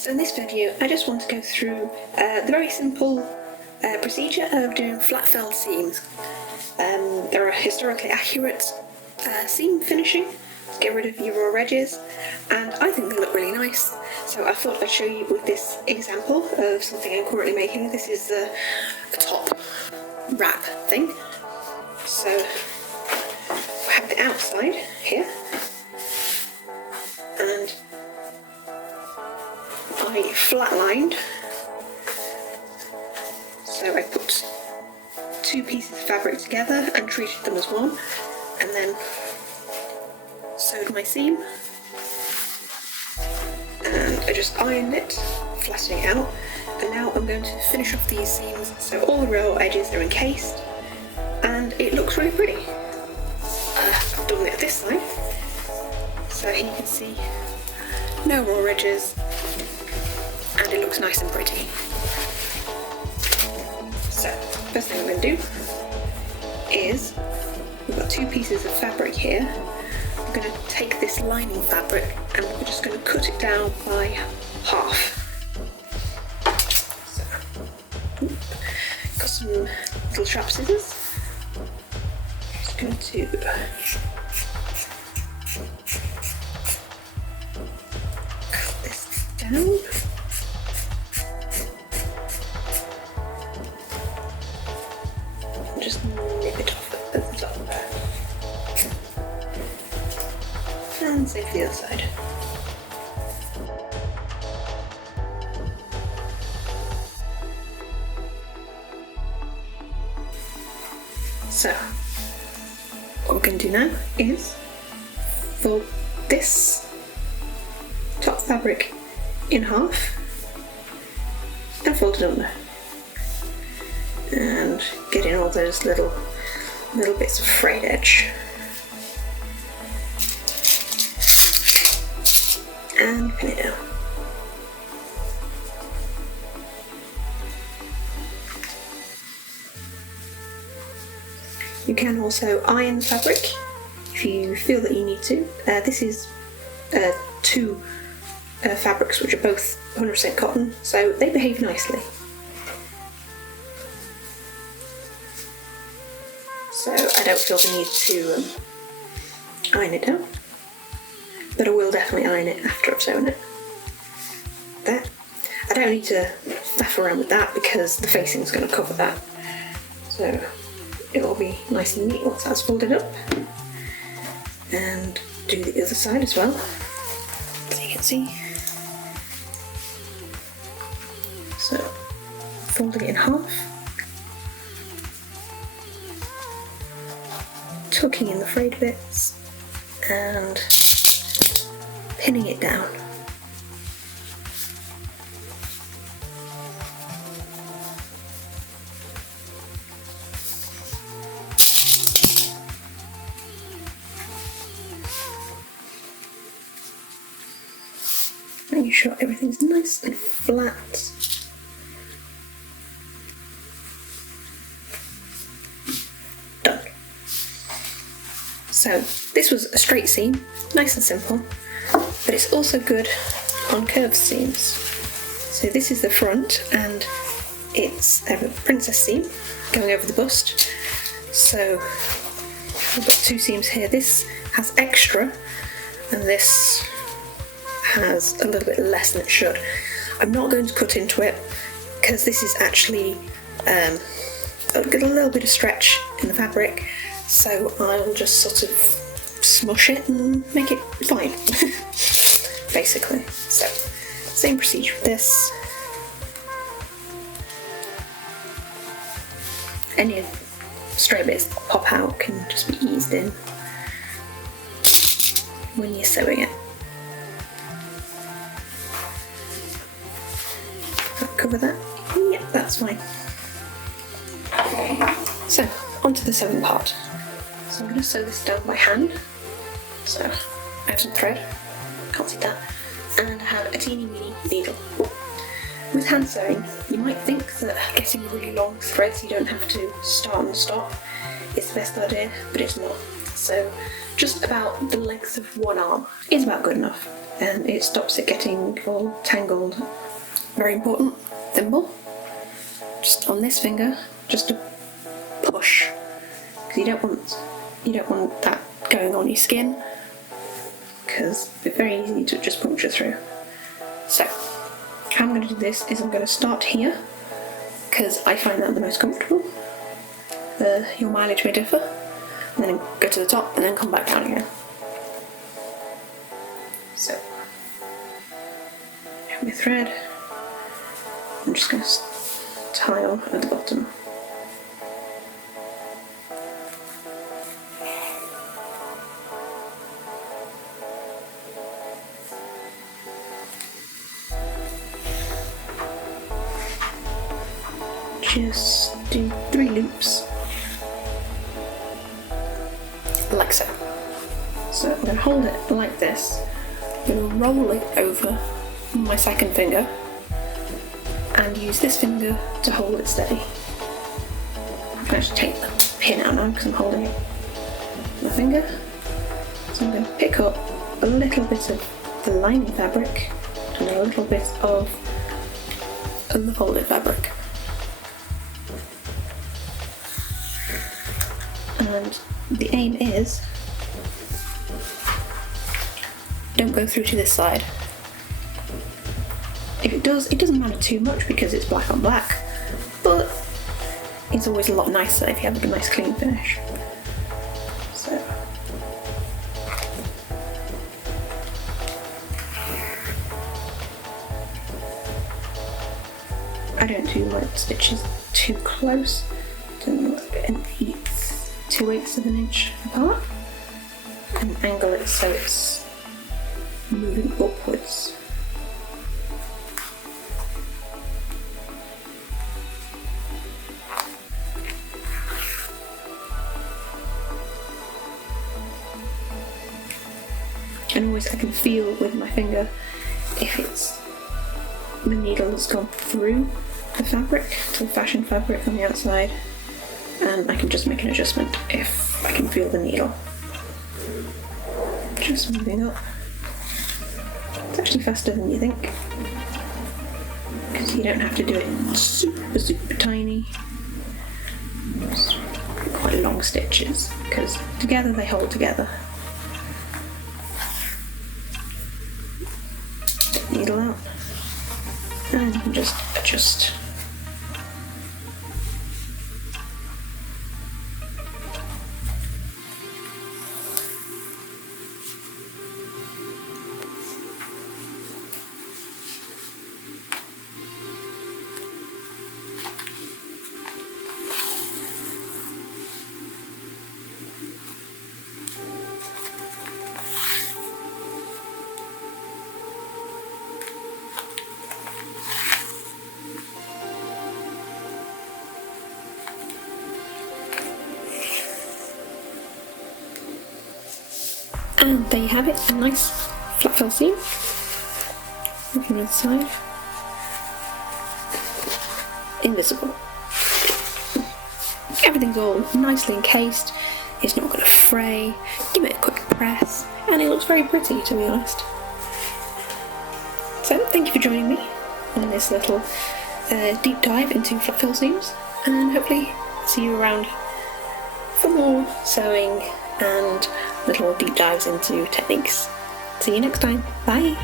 So in this video I just want to go through the very simple procedure of doing flat felled seams. They're a historically accurate seam finishing to get rid of your raw edges, and I think they look really nice, so I thought I'd show you with this example of something I'm currently making. This is the top wrap thing. So I have the outside here, and I flatlined, so I put two pieces of fabric together and treated them as one, and then sewed my seam, and I just ironed it, flattening it out, and now I'm going to finish off these seams so all the raw edges are encased and it looks really pretty. I've done it this side, so here you can see no raw edges and it looks nice and pretty. So first thing I'm going to do is, we've got two pieces of fabric here. I'm going to take this lining fabric and we're just going to cut it down by half. So, got some little sharp scissors. Just going to cut this down. And just nip it off at the top. And same for the other side. So, what we're going to do now is fold this top fabric in half and fold it under, and get in all those little bits of frayed edge. And pin it down. You can also iron the fabric if you feel that you need to. This is two fabrics which are both 100% cotton, so they behave nicely. So I don't feel the need to iron it down, but I will definitely iron it after I've sewn it. There. I don't need to faff around with that because the facing is going to cover that, so it will be nice and neat once that's folded up. And do the other side as well, so you can see. So folding it in half, tucking in the frayed bits and pinning it down. Making sure everything's nice and flat. Done. So this was a straight seam, nice and simple, but it's also good on curved seams. So this is the front, and it's a princess seam going over the bust. So we've got two seams here. This has extra and this has a little bit less than it should. I'm not going to cut into it because this is actually a little bit of stretch in the fabric, so I'll just sort of smush it and make it fine, basically. So, same procedure with this. Any stray bits that pop out can just be eased in when you're sewing it. Cover that. Yep, that's fine. So, onto the sewing part. So I'm going to sew this down by hand. So I have some thread, can't see that, and I have a teeny weeny needle. With hand sewing, you might think that getting really long threads you don't have to start and stop is the best idea, but it's not. so just about the length of one arm is about good enough, and it stops it getting all tangled. Very important, thimble, just on this finger, just to push, because you don't want that going on your skin, because it's very easy to just puncture through. So how I'm going to do this is I'm going to start here, because I find that the most comfortable. Your mileage may differ, and then go to the top and then come back down again. So, have my thread. I'm just going to tie on at the bottom. Just do 3 loops, like so. So I'm going to hold it like this, I'm going to roll it over my second finger and use this finger to hold it steady. I'm going to take the pin out now because I'm holding it with my finger. So I'm going to pick up a little bit of the lining fabric and a little bit of the folded fabric. And the aim is, don't go through to this side. If it does, it doesn't matter too much because it's black on black, but it's always a lot nicer if you have a nice clean finish. So I don't do my stitches too close, do an 2/8 of an inch apart, and angle it so it's moving upwards. And always I can feel with my finger if it's the needle has gone through the fabric, to the fashion fabric on the outside, and I can just make an adjustment if I can feel the needle. Just moving up. It's actually faster than you think, because you don't have to do it super tiny. Just quite long stitches, because together they hold together. Take the needle out, and you can just adjust. And there you have it, a nice flat fell seam. Look from the other side. Invisible. Everything's all nicely encased, it's not going to fray. Give it a quick press, and it looks very pretty, to be honest. So, thank you for joining me in this little deep dive into flat fill seams, and hopefully see you around for more sewing and little deep dives into techniques. See you next time. Bye!